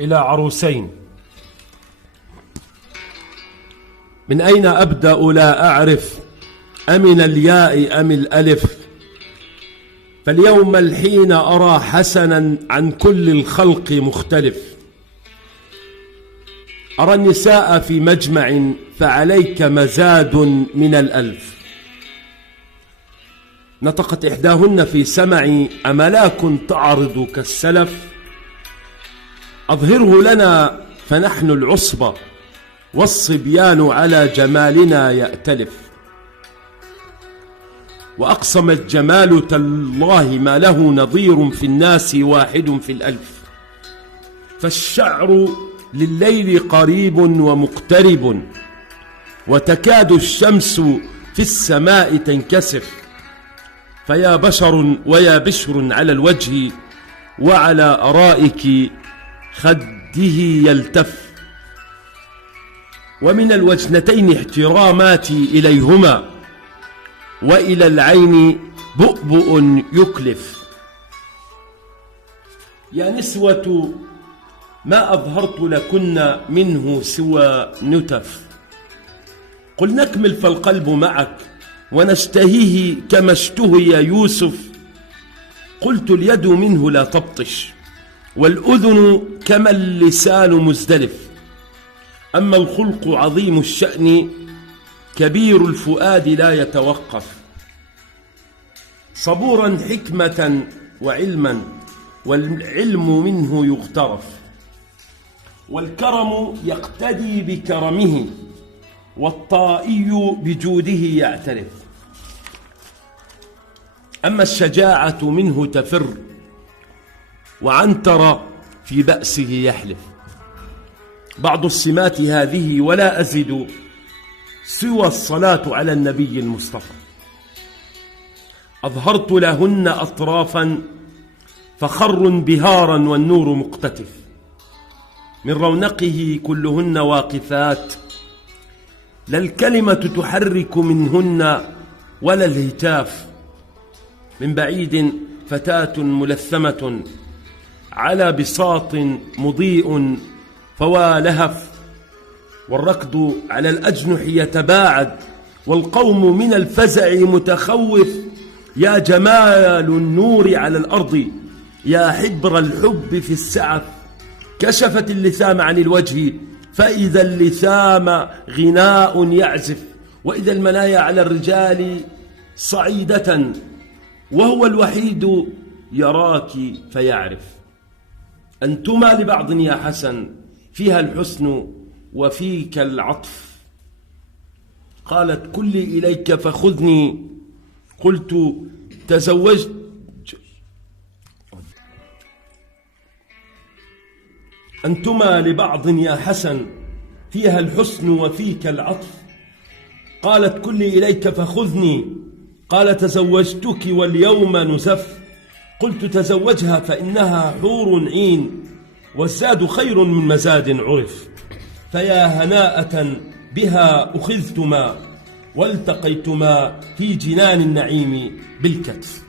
إلى عروسين. من أين أبدأ لا أعرف، أمن الياء أم الألف؟ فاليوم الحين أرى حسنا عن كل الخلق مختلف. أرى النساء في مجمع فعليك مزاد من الألف. نطقت إحداهن في سمعي أملاك تعرض كالسلف. أظهره لنا فنحن العصبة والصبيان على جمالنا يأتلف. وأقسمت جمال تالله ما له نظير في الناس واحد في الألف. فالشعر لليل قريب ومقترب، وتكاد الشمس في السماء تنكسف. فيا بشر ويا بشر على الوجه، وعلى أرائك خده يلتف. ومن الوجنتين احتراماتي إليهما، وإلى العين بؤبؤ يكلف. يا نسوة ما أظهرت لكن منه سوى نتف. قل نكمل فالقلب معك ونشتهيه كما اشتهي يوسف. قلت اليد منه لا تبطش، والأذن كما اللسان مزدلف. أما الخلق عظيم الشأن، كبير الفؤاد لا يتوقف. صبورا حكمة وعلما، والعلم منه يغترف. والكرم يقتدي بكرمه، والطائي بجوده يعترف. أما الشجاعة منه تفر، وعنتر في بأسه يحلف. بعض السمات هذه ولا أزد سوى الصلاة على النبي المصطفى. أظهرت لهن أطرافا فخر بهارا والنور مقتتف. من رونقه كلهن واقفات، لا الكلمة تحرك منهن ولا الهتاف. من بعيد فتاة ملثمة على بساط مضيء فوا لهف. والركض على الأجنح يتباعد، والقوم من الفزع متخوف. يا جمال النور على الأرض، يا حبر الحب في السعف. كشفت اللثام عن الوجه، فإذا اللثام غناء يعزف. وإذا المنايا على الرجال صعيدة، وهو الوحيد يراك فيعرف. أنتما لبعض يا حسن، فيها الحسن وفيك العطف. قالت كلي إليك فخذني، قلت تزوجت. أنتما لبعض يا حسن، فيها الحسن وفيك العطف. قالت كلي إليك فخذني، قال تزوجتك واليوم نزف. قلت تزوجها فإنها حور عين، والزاد خير من مزاد عرف. فيا هناءة بها أخذتما، والتقيتما في جنان النعيم بالكتف.